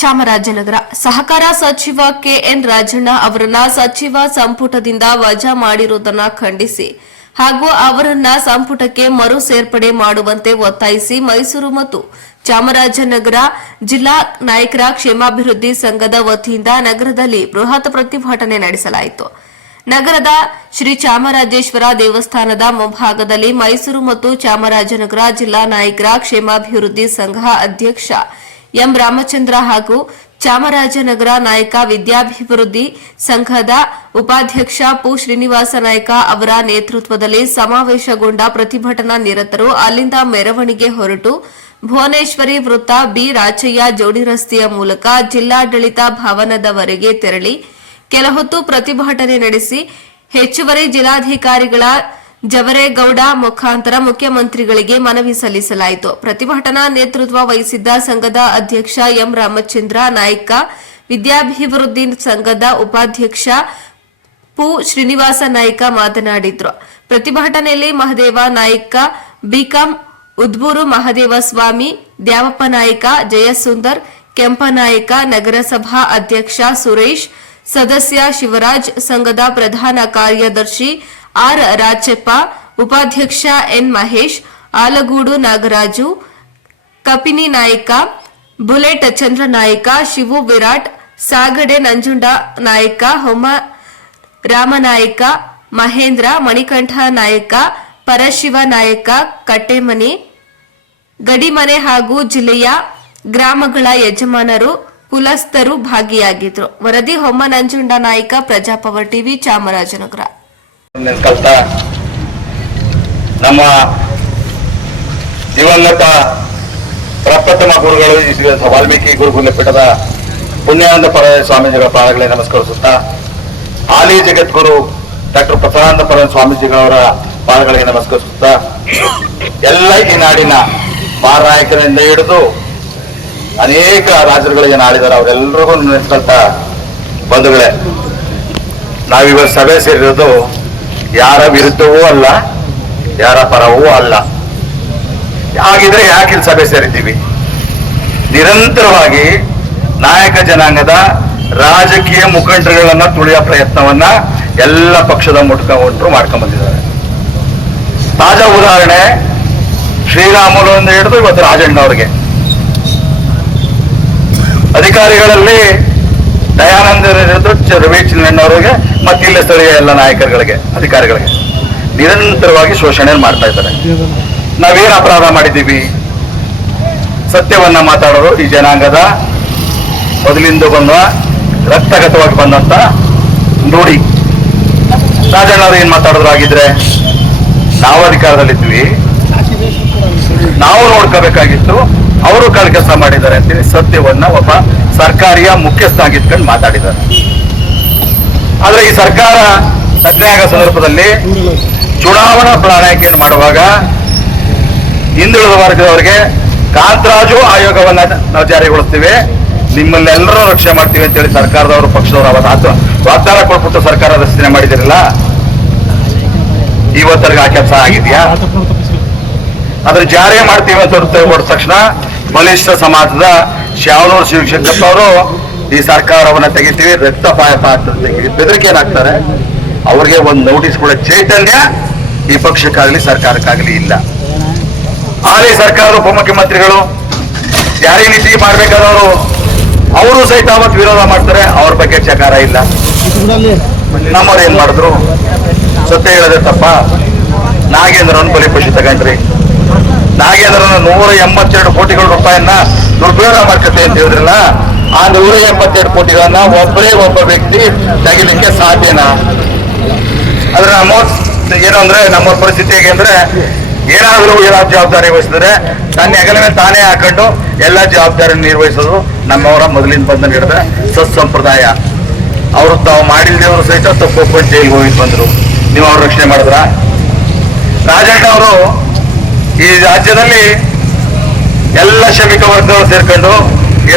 ಚಾಮರಾಜನಗರ ಸಹಕಾರ ಸಚಿವ ಕೆಎನ್ ರಾಜಣ್ಣ ಅವರನ್ನ ಸಚಿವ ಸಂಪುಟದಿಂದ ವಜಾ ಮಾಡಿರುವುದನ್ನು ಖಂಡಿಸಿ ಹಾಗೂ ಅವರನ್ನ ಸಂಪುಟಕ್ಕೆ ಮರು ಸೇರ್ಪಡೆ ಮಾಡುವಂತೆ ಒತ್ತಾಯಿಸಿ ಮೈಸೂರು ಮತ್ತು ಚಾಮರಾಜನಗರ ಜಿಲ್ಲಾ ನಾಯಕರ ಕ್ಷೇಮಾಭಿವೃದ್ಧಿ ಸಂಘದ ವತಿಯಿಂದ ನಗರದಲ್ಲಿ ಬೃಹತ್ ಪ್ರತಿಭಟನೆ ನಡೆಸಲಾಯಿತು. ನಗರದ ಶ್ರೀ ಚಾಮರಾಜೇಶ್ವರ ದೇವಸ್ಥಾನದ ಮುಂಭಾಗದಲ್ಲಿ ಮೈಸೂರು ಮತ್ತು ಚಾಮರಾಜನಗರ ಜಿಲ್ಲಾ ನಾಯಕರ ಕ್ಷೇಮಾಭಿವೃದ್ಧಿ ಸಂಘ ಅಧ್ಯಕ್ಷ ಎಂ ರಾಮಚಂದ್ರ ಹಾಗೂ ಚಾಮರಾಜನಗರ ನಾಯಕ ವಿದ್ಯಾಭಿವೃದ್ಧಿ ಸಂಘದ ಉಪಾಧ್ಯಕ್ಷ ಪು ಶ್ರೀನಿವಾಸ ನಾಯ್ಕ ಅವರ ನೇತೃತ್ವದಲ್ಲಿ ಸಮಾವೇಶಗೊಂಡ ಪ್ರತಿಭಟನಾ ನಿರತರು ಅಲ್ಲಿಂದ ಮೆರವಣಿಗೆ ಹೊರಟು ಭುವನೇಶ್ವರಿ ವೃತ್ತ ಬಿ ರಾಚಯ್ಯ ಜೋಡಿ ರಸ್ತೆಯ ಮೂಲಕ ಜಿಲ್ಲಾಡಳಿತ ಭವನದವರೆಗೆ ತೆರಳಿ ಕೆಲಹೊತ್ತು ಪ್ರತಿಭಟನೆ ನಡೆಸಿ ಹೆಚ್ಚುವರಿ ಜಿಲ್ಲಾಧಿಕಾರಿಗಳ ಜವರೇಗೌಡ ಮುಖಾಂತರ ಮುಖ್ಯಮಂತ್ರಿಗಳಿಗೆ ಮನವಿ ಸಲ್ಲಿಸಲಾಯಿತು. ಪ್ರತಿಭಟನಾ ನೇತೃತ್ವ ವಹಿಸಿದ್ದ ಸಂಘದ ಅಧ್ಯಕ್ಷ ಎಂ ರಾಮಚಂದ್ರ ನಾಯ್ಕ, ವಿದ್ಯಾಭಿವೃದ್ಧಿ ಸಂಘದ ಉಪಾಧ್ಯಕ್ಷ ಪು ಶ್ರೀನಿವಾಸ ನಾಯ್ಕ ಮಾತನಾಡಿದರು. ಪ್ರತಿಭಟನೆಯಲ್ಲಿ ಮಹದೇವ ನಾಯ್ಕ, ಬಿಕಾಂ ಉದ್ಬೂರು ಮಹದೇವ ಸ್ವಾಮಿ, ದ್ಯಾವಪ್ಪ ನಾಯ್ಕ, ಜಯಸುಂದರ್, ಕೆಂಪನಾಯ್ಕ, ನಗರಸಭಾ ಅಧ್ಯಕ್ಷ ಸುರೇಶ್, ಸದಸ್ಯ ಶಿವರಾಜ್, ಸಂಘದ ಪ್ರಧಾನ ಕಾರ್ಯದರ್ಶಿ ಆರ್ ರಾಚಪ್ಪ, ಉಪಾಧ್ಯಕ್ಷ ಎನ್ ಮಹೇಶ್, ಆಲಗೂಡು ನಾಗರಾಜು, ಕಪಿನಿ ನಾಯ್ಕ, ಬುಲೆಟ್ ಚಂದ್ರನಾಯ್ಕ, ಶಿವು ವಿರಾಟ್, ಸಾಗಡೆ ನಂಜುಂಡ ನಾಯ್ಕ, ಹೊಮ್ಮ ರಾಮನಾಯ್ಕ, ಮಹೇಂದ್ರ, ಮಣಿಕಂಠ ನಾಯಕ, ಪರಶಿವ ನಾಯಕ, ಕಟ್ಟೆಮನೆ, ಗಡಿಮನೆ ಹಾಗೂ ಜಿಲ್ಲೆಯ ಗ್ರಾಮಗಳ ಯಜಮಾನರು, ಕುಲಸ್ಥರು ಭಾಗಿಯಾಗಿದ್ರು. ವರದಿ ಹೊಮ್ಮ ನಂಜುಂಡ ನಾಯ್ಕ, ಪ್ರಜಾಪವರ್ ಟಿವಿ, ಚಾಮರಾಜನಗರ. ನಮ್ಮ ದಿವಂಗತ ಪ್ರಪ್ರಥಮ ಗುರುಗಳು ವಾಲ್ಮೀಕಿ ಗುರುಕುಲ ಪೀಠದ ಪುಣ್ಯಾನಂದ ಪರಮ ಸ್ವಾಮೀಜಿಗಳ ಪಾದಗಳಿಗೆ ನಮಸ್ಕರಿಸುತ್ತಾ, ಹಾಲಿ ಜಗದ್ಗುರು ಡಾಕ್ಟರ್ ಪ್ರಸನ್ನಾನಂದ ಪರಮ ಸ್ವಾಮೀಜಿಗಳವರ ಪಾದಗಳಿಗೆ ನಮಸ್ಕರಿಸುತ್ತಾ, ಎಲ್ಲ ಈ ನಾಡಿನ ಮಹಾನಾಯಕರಿಂದ ಹಿಡಿದು ಅನೇಕ ರಾಜರುಗಳಿಗೆ ಆಳಿದ್ದಾರೆ, ಅವರೆಲ್ಲರಿಗೂ ನೆನೆಸ್ಕೊಳ್ತಾ ಬಂಧುಗಳೇ, ನಾವಿವತ್ತು ಸಭೆ ಸೇರಿರೋದು ಯಾರ ವಿರುದ್ಧವೂ ಅಲ್ಲ, ಯಾರ ಪರವೂ ಅಲ್ಲ. ಹಾಗಿದ್ರೆ ಯಾಕೆ ಇಲ್ಲಿ ಸಭೆ ಸೇರಿದ್ದೀವಿ? ನಿರಂತರವಾಗಿ ನಾಯಕ ಜನಾಂಗದ ರಾಜಕೀಯ ಮುಖಂಡರುಗಳನ್ನ ತುಳಿಯೋ ಪ್ರಯತ್ನವನ್ನ ಎಲ್ಲ ಪಕ್ಷದ ಮುಖಂಡರು ಮಾಡ್ಕೊಂಡ್ ಬಂದಿದ್ದಾರೆ. ತಾಜಾ ಉದಾಹರಣೆ ಶ್ರೀರಾಮುಲು ಅಂತ ಹಿಡಿದು ಇವತ್ತು ರಾಜಣ್ಣ ಅವರಿಗೆ, ಅಧಿಕಾರಿಗಳಲ್ಲಿ ದಯಾನಂದ ರವಿ ಚಿನ್ನಣ್ಣವರಿಗೆ ಮತ್ತೆ ಇಲ್ಲ ಸ್ಥಳೀಯ ಎಲ್ಲ ನಾಯಕರುಗಳಿಗೆ, ಅಧಿಕಾರಿಗಳಿಗೆ ನಿರಂತರವಾಗಿ ಶೋಷಣೆ ಮಾಡ್ತಾ ಇದ್ದಾರೆ. ನಾವೇನು ಅಪರಾಧ ಮಾಡಿದ್ದೀವಿ? ಸತ್ಯವನ್ನ ಮಾತಾಡೋರು ಈ ಜನಾಂಗದ ಮೊದಲಿಂದ ಬಂದ ರಕ್ತಗತವಾಗಿ ಬಂದಂತ ನೋಡಿ. ರಾಜಣ್ಣವ್ರು ಏನ್ ಮಾತಾಡಿದ್ರು ಆಗಿದ್ರೆ ನಾವು ಅಧಿಕಾರದಲ್ಲಿದ್ವಿ, ನಾವು ನೋಡ್ಕೋಬೇಕಾಗಿತ್ತು, ಅವರು ಕೆಲಸ ಮಾಡಿದ್ದಾರೆ ಅಂತೇಳಿ ಸತ್ಯವನ್ನ ಒಬ್ಬ ಸರ್ಕಾರಿಯ ಮುಖ್ಯಸ್ಥ ಆಗಿದ್ಕೊಂಡು ಮಾತಾಡಿದ್ದಾರೆ. ಆದ್ರೆ ಈ ಸರ್ಕಾರ ರಚನೆ ಆಗೋ ಸಂದರ್ಭದಲ್ಲಿ ಚುನಾವಣಾ ಪ್ರಣಾಳಿಕೆಯನ್ನು ಮಾಡುವಾಗ ಹಿಂದುಳಿದ ವರ್ಗದವರಿಗೆ ಕಾಂತರಾಜು ಆಯೋಗವನ್ನ ನಾವು ಜಾರಿಗೊಳಿಸ್ತೀವಿ, ನಿಮ್ಮನ್ನೆಲ್ಲರೂ ರಕ್ಷಣೆ ಮಾಡ್ತೀವಿ ಅಂತೇಳಿ ಸರ್ಕಾರದವರು ಪಕ್ಷದವರು ಅವತ್ತು ವಾಗ್ದಾನ ಕೊಟ್ಬಿಟ್ಟು ಸರ್ಕಾರ ರಚನೆ ಮಾಡಿದಿರಲ್ಲ, ಇವತ್ತರೆಗೆ ಆ ಕೆಲಸ ಆಗಿದೆಯಾ? ಅದ್ರ ಜಾರಿ ಮಾಡ್ತೀವಿ ಅಂತ ಹೊರಟ ತಕ್ಷಣ ಬಲಿಷ್ಠ ಸಮಾಜದ ಶಾವನೂರು ಶಿವಶಂಕರಪ್ಪ ಅವರು ಈ ಸರ್ಕಾರವನ್ನ ತೆಗಿತೀವಿ, ರಕ್ತಪಾತ ಆಗ್ತದೆ ಬೆದರಿಕೆ ಏನಾಗ್ತಾರೆ, ಅವ್ರಿಗೆ ಒಂದು ನೋಟಿಸ್ ಕೂಡ ಚೈತನ್ಯ ಈ ಪಕ್ಷಕ್ಕಾಗಲಿ ಸರ್ಕಾರಕ್ಕಾಗಲಿ ಇಲ್ಲ. ಹಾಲಿ ಸರ್ಕಾರದ ಉಪಮುಖ್ಯಮಂತ್ರಿಗಳು ಜಾರಿ ನೀತಿ ಮಾಡ್ಬೇಕಾದವರು ಅವರು ಸಹಿತ ಅವತ್ತು ವಿರೋಧ ಮಾಡ್ತಾರೆ, ಅವ್ರ ಬಗ್ಗೆ ಚಕಾರ ಇಲ್ಲ. ನಮ್ಮವ್ರು ಏನ್ ಮಾಡಿದ್ರು? ಸತ್ಯ ಹೇಳದೆ ತಪ್ಪ? ನಾಗೇಂದ್ರನ್ ಬಲಿಪಶು ತಗೊಂಡ್ರಿ, ನಾಗೇಂದ್ರನ 182 ಕೋಟಿಗಳ ರೂಪಾಯಿಯನ್ನ ದುರುಪಯೋಗ ಮಾಡ್ಕತೆ ಅಂತ ಹೇಳಿದ್ರಲ್ಲ, ಆ 182 ಕೋಟಿಗಳನ್ನ ಒಬ್ಬರೇ ಒಬ್ಬ ವ್ಯಕ್ತಿ ತೆಗಿಲಿಕ್ಕೆ ಸಾಧ್ಯನಾ? ಆದ್ರೆ ನಮ್ಮ ಏನು ಅಂದ್ರೆ ನಮ್ಮ ಪರಿಸ್ಥಿತಿ ಹೇಗೆ ಅಂದ್ರೆ, ಏನಾದರೂ ಜವಾಬ್ದಾರಿ ವಹಿಸಿದ್ರೆ ತನ್ನ ಹೆಗಲ ತಾನೇ ಹಾಕೊಂಡು ಎಲ್ಲ ಜವಾಬ್ದಾರಿ ನಿರ್ವಹಿಸೋದು ನಮ್ಮವರ ಮೊದಲಿಂದ ಬಂದ ಹಿಡಿದ ಸತ್ಸಂಪ್ರದಾಯ. ಅವರು ತಾವು ಮಾಡಿಲ್ದೇವರು ಸಹಿತ ತಪ್ಪೊಪ್ಪ ಜೈಲಿಗೆ ಹೋಗಿ ಬಂದ್ರು. ನೀವು ಅವ್ರ ರಕ್ಷಣೆ ಮಾಡಿದ್ರ? ರಾಜಣ್ಣ ಅವರು ಈ ರಾಜ್ಯದಲ್ಲಿ ಎಲ್ಲ ಶ್ರಮಿಕ ವರ್ಗಗಳು ಸೇರ್ಕೊಂಡು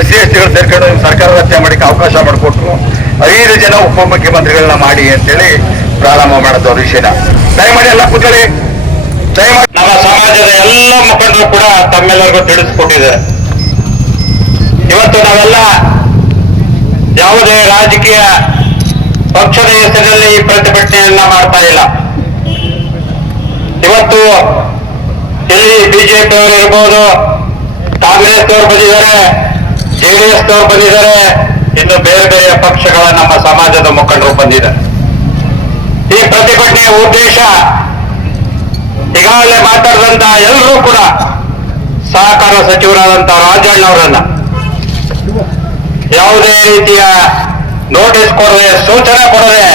SC STಗಳು ಸೇರ್ಕೊಂಡು ಸರ್ಕಾರ ರಚನೆ ಮಾಡಕ್ಕೆ ಅವಕಾಶ ಮಾಡಿಕೊಟ್ರು. 5 ಜನ ಉಪಮುಖ್ಯಮಂತ್ರಿಗಳನ್ನ ಮಾಡಿ ಅಂತೇಳಿ ಪ್ರಾರಂಭ ಮಾಡೋದು ವಿಷಯನ. ದಯಮಾಡಿ ಎಲ್ಲ ಕೂತ್ಕೊಳ್ಳಿ. ದಯಮಾಡಿ ನಮ್ಮ ಸಮಾಜದ ಎಲ್ಲ ಮುಖಂಡರು ಕೂಡ ತಮ್ಮೆಲ್ಲರಿಗೂ ತಿಳಿಸ್ಕೊಟ್ಟಿದ್ದಾರೆ. ಇವತ್ತು ನಾವೆಲ್ಲ ಯಾವುದೇ ರಾಜಕೀಯ ಪಕ್ಷದ ಹೆಸರಿನಲ್ಲಿ ಈ ಪ್ರತಿಭಟನೆಯನ್ನ ಮಾಡ್ತಾ ಇಲ್ಲ. ಇವತ್ತು ಇಲ್ಲಿ ಬಿಜೆಪಿ ಅವರು ಇರ್ಬೋದು, ಕಾಂಗ್ರೆಸ್ ಅವರು ಬಂದಿದ್ದಾರೆ, ಜೆಡಿಎಸ್ ಅವರು ಬಂದಿದ್ದಾರೆ, ಇನ್ನು ಬೇರೆ ಬೇರೆ ಪಕ್ಷಗಳ ನಮ್ಮ ಸಮಾಜದ ಮುಖಂಡರು ಬಂದಿದ್ದಾರೆ. ಈ ಪ್ರತಿಭಟನೆಯ ಉದ್ದೇಶ ಈಗಾಗಲೇ ಮಾತಾಡಿದಂತಹ ಎಲ್ಲರೂ ಕೂಡ ಸಹಕಾರ ಸಚಿವರಾದಂತಹ ರಾಜಣ್ಣ ಅವರನ್ನ ಯಾವುದೇ ರೀತಿಯ ನೋಟಿಸ್ ಕೊಡದೆ, ಸೂಚನೆ ಕೊಡದೆ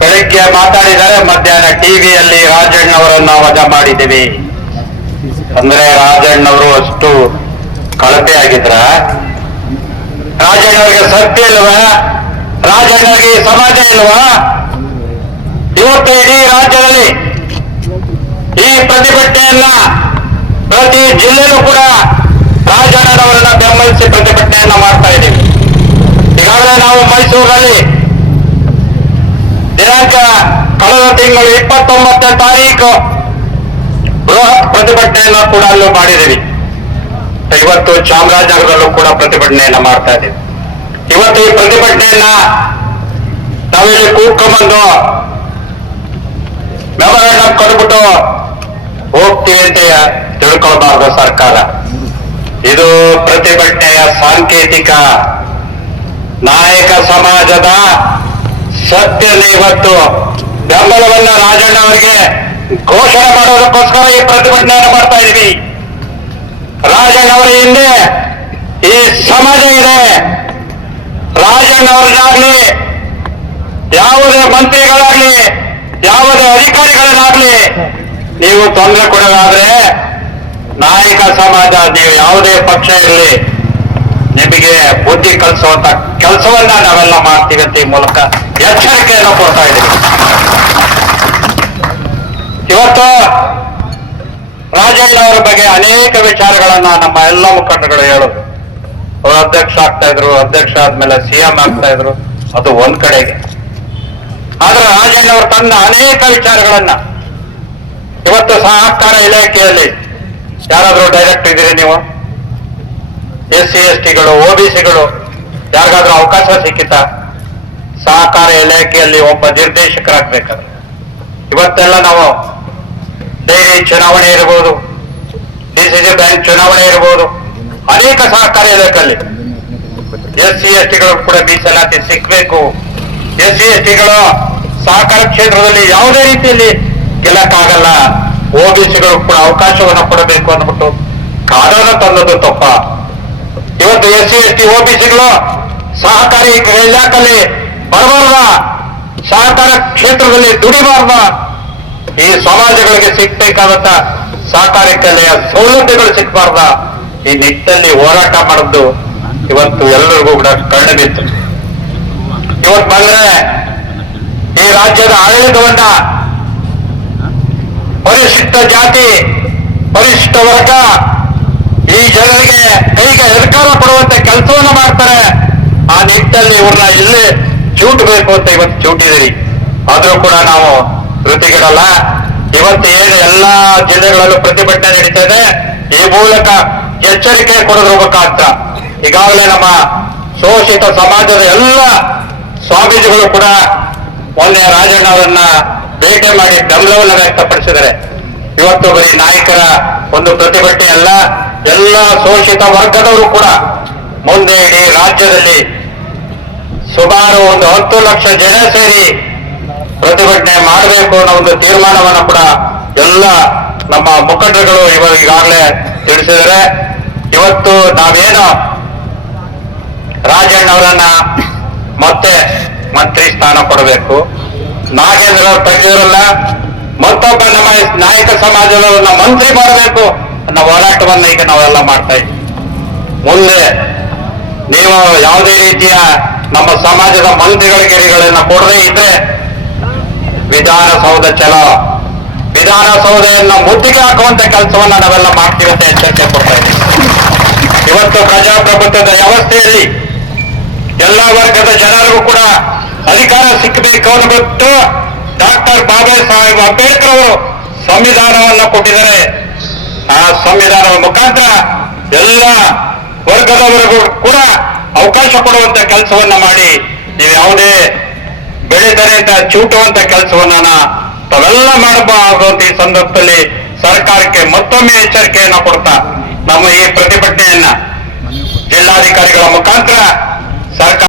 ಬೆಳಿಗ್ಗೆ ಮಾತಾಡಿದರೆ ಮಧ್ಯಾಹ್ನ ಟಿವಿಯಲ್ಲಿ ರಾಜಣ್ಣವರನ್ನ ವಜಾ ಮಾಡಿದ್ದೀವಿ ಅಂದ್ರೆ ರಾಜಣ್ಣವರು ಅಷ್ಟು ಕಳಪೆ ಆಗಿದ್ರ? ರಾಜಣ್ಣವರಿಗೆ ಸತ್ಯ ಇಲ್ವಾ? ರಾಜಣ್ಣವರಿಗೆ ಸಮಾಜ ಇಲ್ವಾ? ಇವತ್ತು ಇಡೀ ರಾಜ್ಯದಲ್ಲಿ ಈ ಪ್ರತಿಭಟನೆಯನ್ನ ಪ್ರತಿ ಜಿಲ್ಲೆಯಲ್ಲೂ ಕೂಡ ರಾಜಣ್ಣನವರನ್ನ ಬೆಂಬಲಿಸಿ ಪ್ರತಿಭಟನೆಯನ್ನ ಮಾಡ್ತಾ ಇದ್ದೀವಿ. ಈಗಾಗಲೇ ನಾವು ಮೈಸೂರಿನಲ್ಲಿ ದಿನಾಂಕ ಕಳೆದ ತಿಂಗಳು 29ನೇ ತಾರೀಕು ಬೃಹತ್ ಪ್ರತಿಭಟನೆಯನ್ನ ಕೂಡ ಅಲ್ಲೂ ಮಾಡಿದ್ದೀವಿ. ಇವತ್ತು ಚಾಮರಾಜನಗರದಲ್ಲೂ ಕೂಡ ಪ್ರತಿಭಟನೆಯನ್ನ ಮಾಡ್ತಾ ಇದ್ದೀವಿ. ಇವತ್ತು ಈ ಪ್ರತಿಭಟನೆಯನ್ನ ನಾವಿಲ್ಲಿ ಕೂತ್ಕೊಂಡ್ಬಂದು ಮೆಮೊರಾಂಡಮ್ ಕೊಟ್ಬಿಟ್ಟು ಹೋಗ್ತೀವಿ ಅಂತ ತಿಳ್ಕೊಳ್ಬಾರ್ದು ಸರ್ಕಾರ. ಇದು ಪ್ರತಿಭಟನೆಯ ಸಾಂಕೇತಿಕ. ನಾಯಕ ಸಮಾಜದ ಸತ್ಯದ ಇವತ್ತು ಬೆಂಬಲವನ್ನ ರಾಜಣ್ಣ ಅವರಿಗೆ ಘೋಷಣೆ ಮಾಡೋದಕ್ಕೋಸ್ಕರ ಈ ಪ್ರತಿಭಟನೆಯನ್ನು ಮಾಡ್ತಾ ಇದ್ದೀವಿ. ರಾಜಣ್ಣ ಅವರ ಹಿಂದೆ ಈ ಸಮಾಜ ಇದೆ. ರಾಜಣ್ಣ ಅವರನ್ನಾಗ್ಲಿ, ಯಾವುದೇ ಮಂತ್ರಿಗಳಾಗ್ಲಿ, ಯಾವುದೇ ಅಧಿಕಾರಿಗಳನ್ನಾಗ್ಲಿ ನೀವು ತೊಂದರೆ ಕೊಡೋದಾದ್ರೆ ನಾಯಕ ಸಮಾಜ, ನೀವು ಯಾವುದೇ ಪಕ್ಷ ಇರಲಿ, ನಿಮಗೆ ಬುದ್ಧಿ ಕಲಿಸುವಂತ ಕೆಲಸವನ್ನ ನಾವೆಲ್ಲ ಮಾಡ್ತೀವಿ ಅಂತ ಈ ಮೂಲಕ ಎಚ್ಚರಿಕೆಯನ್ನು ಕೊಡ್ತಾ ಇದ್ದೀವಿ. ಇವತ್ತು ರಾಜಣ್ಣ ಅವರ ಬಗ್ಗೆ ಅನೇಕ ವಿಚಾರಗಳನ್ನ ನಮ್ಮ ಎಲ್ಲ ಮುಖಂಡಗಳು ಹೇಳೋದು. ಅವರು ಅಧ್ಯಕ್ಷ ಆಗ್ತಾ ಇದ್ರು, ಅಧ್ಯಕ್ಷ ಆದ್ಮೇಲೆ ಸಿಎಂ ಆಗ್ತಾ ಇದ್ರು, ಅದು ಒಂದ್ ಕಡೆಗೆ. ಆದ್ರೆ ರಾಜಣ್ಣ ಅವರು ತಂದ ಅನೇಕ ವಿಚಾರಗಳನ್ನ ಇವತ್ತು ಸಹಕಾರ ಇಲಾಖೆಯಲ್ಲಿ ಯಾರಾದ್ರೂ ಡೈರೆಕ್ಟ್ ಇದ್ದೀರಿ ನೀವು? SC STಗಳು, OBCಗಳು ಯಾರಿಗಾದ್ರೂ ಅವಕಾಶ ಸಿಕ್ಕಿತ? ಸಹಕಾರ ಇಲಾಖೆಯಲ್ಲಿ ಒಬ್ಬ ನಿರ್ದೇಶಕರಾಗಬೇಕಾದ್ರೆ ಇವತ್ತೆಲ್ಲ ನಾವು ಡೈರಿ ಚುನಾವಣೆ ಇರಬಹುದು, DCC ಬ್ಯಾಂಕ್ ಚುನಾವಣೆ ಇರಬಹುದು, ಅನೇಕ ಸಹಕಾರ ಇಲಾಖೆಯಲ್ಲಿ SC STಗಳು ಕೂಡ ಮೀಸಲಾತಿ ಸಿಕ್ಕಬೇಕು. SC STಗಳು ಸಹಕಾರ ಕ್ಷೇತ್ರದಲ್ಲಿ ಯಾವುದೇ ರೀತಿಯಲ್ಲಿ ಗೆಲ್ಲಕ್ಕಾಗಲ್ಲ. OBCಗಳು ಕೂಡ ಅವಕಾಶವನ್ನು ಕೊಡಬೇಕು ಅಂದ್ಬಿಟ್ಟು ಕಾನೂನು ತಂದದ್ದು ತಪ್ಪ. ಇವತ್ತು SC ST OBCಗಳು ಸಹಕಾರಿ ಇಲಾಖೆಯಲ್ಲಿ ಬರಬಾರ್ದ, ಸಹಕಾರ ಕ್ಷೇತ್ರದಲ್ಲಿ ದುಡಿಬಾರ್ದ, ಈ ಸಮಾಜಗಳಿಗೆ ಸಿಗ್ಬೇಕಾದಂತ ಸಹಕಾರಿಕಲೆಯ ಸೌಲಭ್ಯಗಳು ಸಿಕ್ಕಬಾರ್ದ, ಈ ನಿಟ್ಟಿನಲ್ಲಿ ಹೋರಾಟ ಮಾಡಿದ್ದು ಇವತ್ತು ಎಲ್ಲರಿಗೂ ಕೂಡ ಕಣ್ಣು ಬಿತ್ತು. ಇವತ್ತು ಬಂದ್ರೆ ಈ ರಾಜ್ಯದ ಆಡಳಿತವನ್ನ ಪರಿಶಿಷ್ಟ ಜಾತಿ, ಪರಿಶಿಷ್ಟ ವರ್ಗ ಈ ಜನರಿಗೆ ಕೈಗೆ ಅಧಿಕಾರ ಕೊಡುವಂತ ಕೆಲಸವನ್ನ ಮಾಡ್ತಾರೆ. ಆ ನಿಟ್ಟಿನಲ್ಲಿ ಇವ್ರನ್ನ ಇಲ್ಲೇ ಚೂಟಬೇಕು ಅಂತ ಇವತ್ತು ಚೂಟಿದಿರಿ. ಆದ್ರೂ ಕೂಡ ನಾವು ಕೃತಿಗಳಲ್ಲ. ಇವತ್ತು ಏನು ಎಲ್ಲಾ ಜಿಲ್ಲೆಗಳಲ್ಲೂ ಪ್ರತಿಭಟನೆ ನಡೀತಾ ಇದೆ, ಈ ಮೂಲಕ ಎಚ್ಚರಿಕೆ ಕೊಡೋದ್ರ ಮುಖಾಂತರ ಈಗಾಗಲೇ ನಮ್ಮ ಶೋಷಿತ ಸಮಾಜದ ಎಲ್ಲ ಸ್ವಾಮೀಜಿಗಳು ಕೂಡ ಮೊನ್ನೆ ರಾಜಣ್ಣ ಅವರನ್ನ ಭೇಟಿ ಮಾಡಿ ಬೆಂಬಲವನ್ನು ವ್ಯಕ್ತಪಡಿಸಿದ್ದಾರೆ. ಇವತ್ತು ಬರೀ ನಾಯಕರ ಒಂದು ಪ್ರತಿಭಟನೆ ಅಲ್ಲ, ಎಲ್ಲ ಶೋಷಿತ ವರ್ಗದವರು ಕೂಡ ಮುಂದೆ ಇಡೀ ರಾಜ್ಯದಲ್ಲಿ ಸುಮಾರು ಒಂದು 10 ಲಕ್ಷ ಜನ ಸೇರಿ ಪ್ರತಿಭಟನೆ ಮಾಡಬೇಕು ಅನ್ನೋ ಒಂದು ತೀರ್ಮಾನವನ್ನು ಕೂಡ ಎಲ್ಲ ನಮ್ಮ ಮುಖಂಡರುಗಳು ಈಗಾಗಲೇ ತಿಳಿಸಿದ್ದಾರೆ. ಇವತ್ತು ನಾವೇನು ರಾಜಣ್ಣ ಅವರನ್ನ ಮತ್ತೆ ಮಂತ್ರಿ ಸ್ಥಾನ ಕೊಡಬೇಕು, ನಾಗೇಂದ್ರ ಅವರು ತೆಗೆದಿರಲ್ಲ, ಮತ್ತೊಬ್ಬ ನಮ್ಮ ನಾಯಕ ಸಮಾಜದವರನ್ನ ಮಂತ್ರಿ ಮಾಡಬೇಕು ಅನ್ನೋ ಹೋರಾಟವನ್ನು ಈಗ ನಾವೆಲ್ಲ ಮಾಡ್ತಾ ಇದ್ದೀವಿ. ಮುಂದೆ ನೀವು ಯಾವುದೇ ರೀತಿಯ ನಮ್ಮ ಸಮಾಜದ ಮಂತ್ರಿಗಳಿಗೆಗಳನ್ನ ಕೊಡದೇ ಇದ್ರೆ ವಿಧಾನಸೌಧ ಚಲೋ, ವಿಧಾನಸೌಧೆಯನ್ನ ಮುತ್ತಿಗೆ ಹಾಕುವಂತ ಕೆಲಸವನ್ನ ನಾವೆಲ್ಲ ಮಾಡ್ತೀವಿ ಅಂತ ಎಚ್ಚರಿಕೆ ಕೊಡ್ತಾ ಇದ್ದೀವಿ. ಇವತ್ತು ಪ್ರಜಾಪ್ರಭುತ್ವದ ವ್ಯವಸ್ಥೆಯಲ್ಲಿ ಎಲ್ಲ ವರ್ಗದ ಜನರಿಗೂ ಕೂಡ ಅಧಿಕಾರ ಸಿಕ್ಕಬೇಕು ಅನ್ನಬಿಟ್ಟು ಡಾಕ್ಟರ್ ಬಾಬಾ ಸಾಹೇಬ್ ಅಂಬೇಡ್ಕರ್ ಅವರು ಸಂವಿಧಾನವನ್ನು ಕೊಟ್ಟಿದ್ದಾರೆ. ಆ ಸಂವಿಧಾನದ ಮುಖಾಂತರ ಎಲ್ಲ ವರ್ಗದವರೆಗೂ ಕೂಡ ಅವಕಾಶ ಕೊಡುವಂತ ಕೆಲಸವನ್ನ ಮಾಡಿ ನೀವು ಯಾವುದೇ ಬೆಳೆ ದರ ಅಂತ ಚೂಟುವಂತ ಕೆಲಸವನ್ನ ತಾವೆಲ್ಲ ಮಾಡಬಹುದಂತ ಈ ಸಂದರ್ಭದಲ್ಲಿ ಸರ್ಕಾರಕ್ಕೆ ಮತ್ತೊಮ್ಮೆ ಎಚ್ಚರಿಕೆಯನ್ನ ಕೊಡ್ತಾ ನಮ್ಮ ಈ ಪ್ರತಿಭಟನೆಯನ್ನ ಜಿಲ್ಲಾಧಿಕಾರಿಗಳ ಮುಖಾಂತರ ಸರ್ಕಾರ